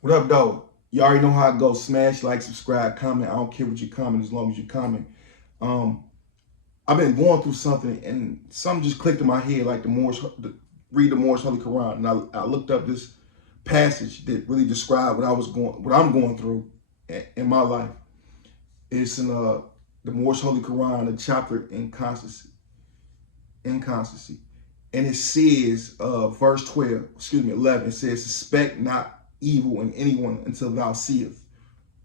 What up, though? You already know how it goes. Smash, like, subscribe, comment. I don't care what you comment as long as you comment. Um, I've been going through something and something just clicked in my head, like read the Moorish Holy Koran, and I looked up this passage that really described what I'm going through in my life. It's in the Moorish Holy Koran, the chapter inconstancy, and it says, verse 11. It says, "Suspect not evil in anyone until thou seest.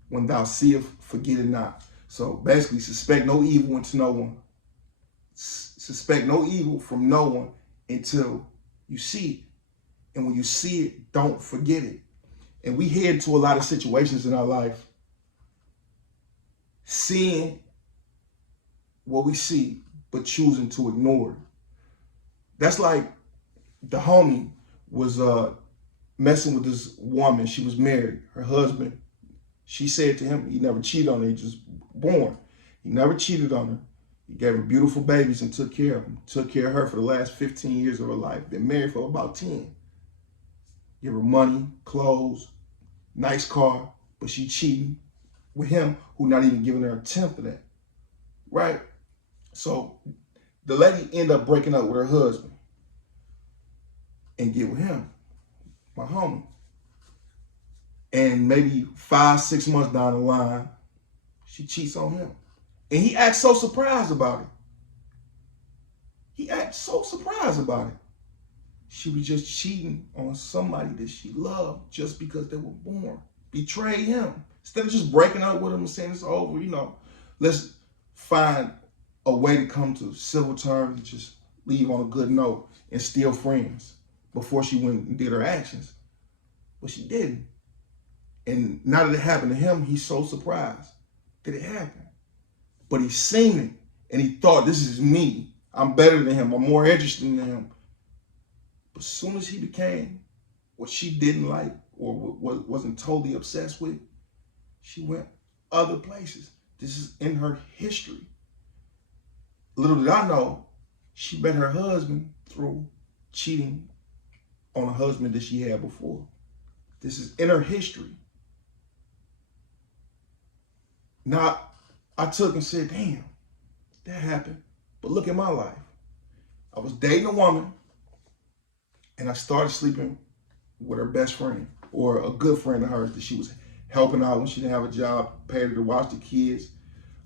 When thou seest, forget it not." So basically, suspect no evil into no one. Suspect no evil from no one until you see it. And when you see it, don't forget it. And we head to a lot of situations in our life, seeing what we see, but choosing to ignore it. That's like the homie was messing with this woman. She was married. Her husband, she said to him, he never cheated on her. He just born. He never cheated on her. He gave her beautiful babies and took care of them. Took care of her for the last 15 years of her life. Been married for about 10. Give her money, clothes, nice car, but she cheating with him who not even giving her a tenth of that. Right? So the lady ended up breaking up with her husband and get with him, my homie. And maybe 5-6 months down the line, she cheats on him. And he acts so surprised about it. He acts so surprised about it. She was just cheating on somebody that she loved just because they were born. Betrayed him. Instead of just breaking up with him and saying it's over, let's find a way to come to civil terms and just leave on a good note and still friends before she went and did her actions. But she didn't. And now that it happened to him, he's so surprised that it happened. But he's seen it and he thought, this is me. I'm better than him. I'm more interesting than him. But as soon as he became what she didn't like or wasn't totally obsessed with, she went other places. This is in her history. Little did I know, she met her husband through cheating on a husband that she had before. This is in her history. Now, I took and said, damn, that happened. But look at my life. I was dating a woman and I started sleeping with her best friend or a good friend of hers that she was helping out when she didn't have a job, paid her to watch the kids,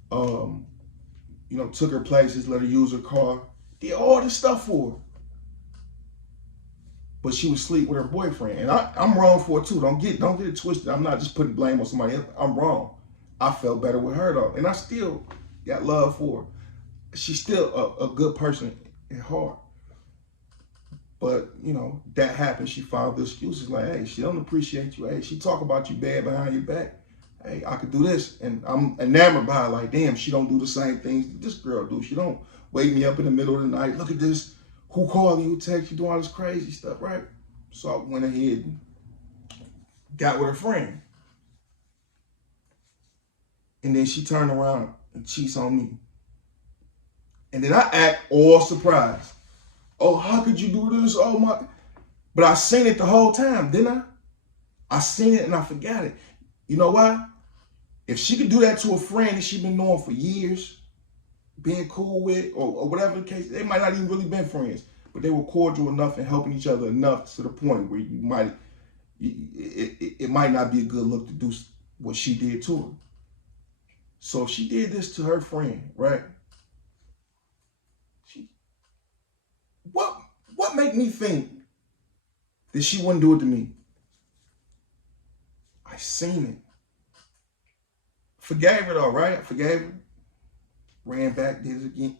took her places, let her use her car, did all this stuff for her. But she would sleep with her boyfriend. And I'm wrong for it too. Don't get it twisted. I'm not just putting blame on somebody else. I'm wrong. I felt better with her though. And I still got love for her. She's still a good person at heart. But, that happened. She found the excuses like, hey, she don't appreciate you. Hey, she talk about you bad behind your back. Hey, I could do this. And I'm enamored by her. Like, damn, she don't do the same things that this girl do. She don't wake me up in the middle of the night. Look at this. Who called you? Who text you? Doing all this crazy stuff, right? So I went ahead and got with her friend. And then she turned around and cheats on me. And then I act all surprised. Oh, how could you do this? Oh my. But I seen it the whole time, didn't I? I seen it and I forgot it. You know why? If she could do that to a friend that she's been knowing for years, being cool with, or whatever the case, they might not even really been friends, but they were cordial enough and helping each other enough to the point where it might not be a good look to do what she did to her. So if she did this to her friend, right? What made me think that she wouldn't do it to me? I seen it. Forgave her though, right? I forgave her. Ran back, did it again.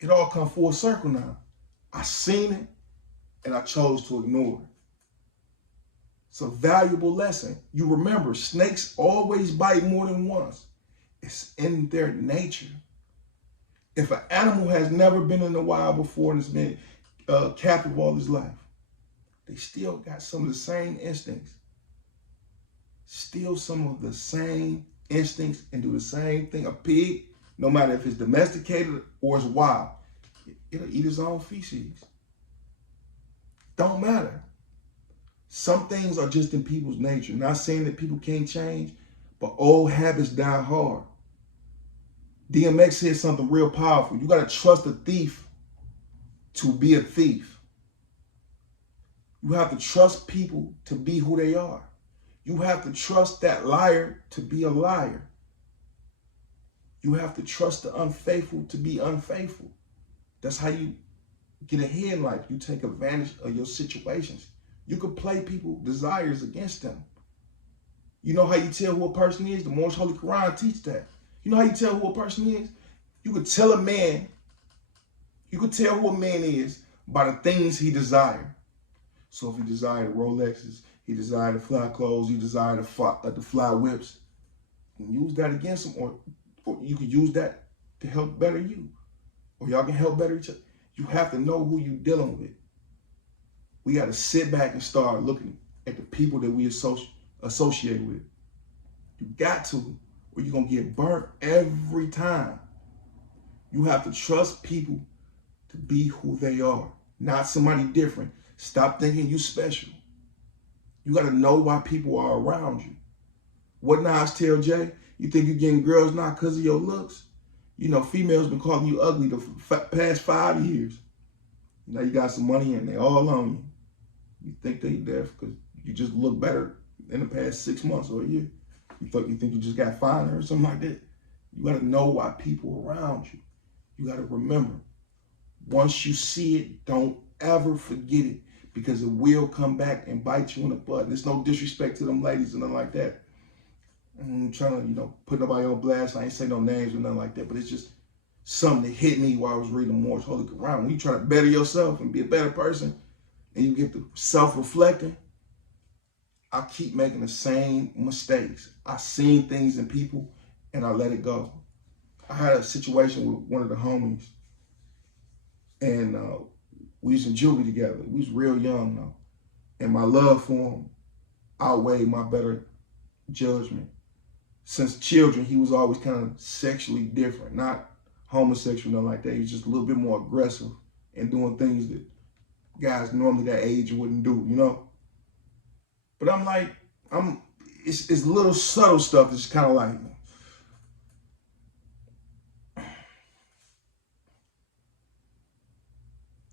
It all come full circle now. I seen it and I chose to ignore it. It's a valuable lesson. You remember, snakes always bite more than once. It's in their nature. If an animal has never been in the wild before and has been captive all his life, they still got some of the same instincts. Still some of the same instincts and do the same thing. A pig, no matter if it's domesticated or it's wild, it'll eat its own feces. Don't matter. Some things are just in people's nature. Not saying that people can't change, but old habits die hard. DMX said something real powerful. You got to trust a thief to be a thief. You have to trust people to be who they are. You have to trust that liar to be a liar. You have to trust the unfaithful to be unfaithful. That's how you get ahead in life. You take advantage of your situations. You could play people's desires against them. You know how you tell who a person is? The Moorish Holy Koran teaches that. You know how you tell who a person is? You could tell who a man is by the things he desires. So if he desired Rolexes, he desired the fly clothes, he desired the fly whips, you can use that against him, or you could use that to help better you. Or y'all can help better each other. You have to know who you're dealing with. We got to sit back and start looking at the people that we associate with. You got to, or you're going to get burnt every time. You have to trust people to be who they are, not somebody different. Stop thinking you special. You got to know why people are around you. What Nas tell Jay? You think you're getting girls now because of your looks? You know, females been calling you ugly the past 5 years. Now you got some money and they all on you. You think they there because you just look better in the past 6 months or a year. You think you just got finer or something like that. You got to know why people are around you. You got to remember, once you see it, don't ever forget it, because it will come back and bite you in the butt. And there's no disrespect to them ladies and nothing like that. I'm trying to, put nobody on blast. I ain't say no names or nothing like that, but it's just something that hit me while I was reading Moorish Holy Koran. When you try to better yourself and be a better person, and you get to self-reflecting, I keep making the same mistakes. I seen things in people and I let it go. I had a situation with one of the homies, and we was in juvie together. We was real young though, and my love for him outweighed my better judgment. Since children, he was always kind of sexually different, not homosexual, nothing like that. He was just a little bit more aggressive and doing things that guys normally that age wouldn't do, But I'm like, it's little subtle stuff that's kind of like,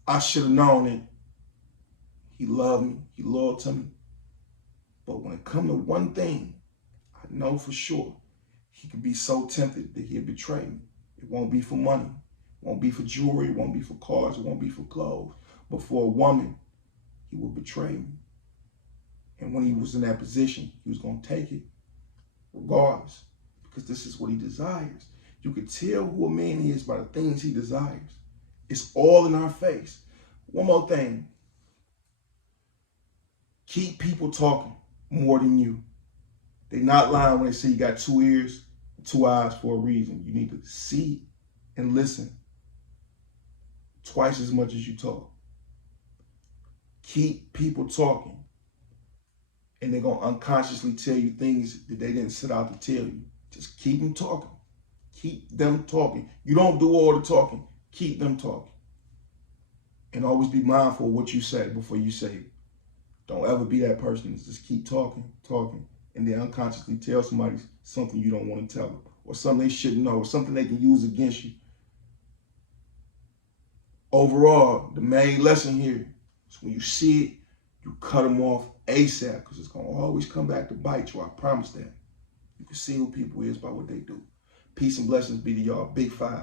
I should have known it. He loved me, he loyal to me. But when it comes to one thing, I know for sure he could be so tempted that he'll betray me. It won't be for money, it won't be for jewelry, it won't be for cars, it won't be for clothes. But for a woman, he will betray me. And when he was in that position, he was going to take it regardless, because this is what he desires. You can tell who a man is by the things he desires. It's all in our face. One more thing. Keep people talking more than you. They're not lying when they say you got 2 ears, 2 eyes for a reason. You need to see and listen twice as much as you talk. Keep people talking, and they're going to unconsciously tell you things that they didn't set out to tell you. Just keep them talking. Keep them talking. You don't do all the talking. Keep them talking. And always be mindful of what you say before you say it. Don't ever be that person that just keep talking, and then unconsciously tell somebody something you don't want to tell them, or something they shouldn't know, or something they can use against you. Overall, the main lesson here is when you see it, you cut them off ASAP, because it's going to always come back to bite you. I promise that. You can see who people is by what they do. Peace and blessings be to y'all. Big 5.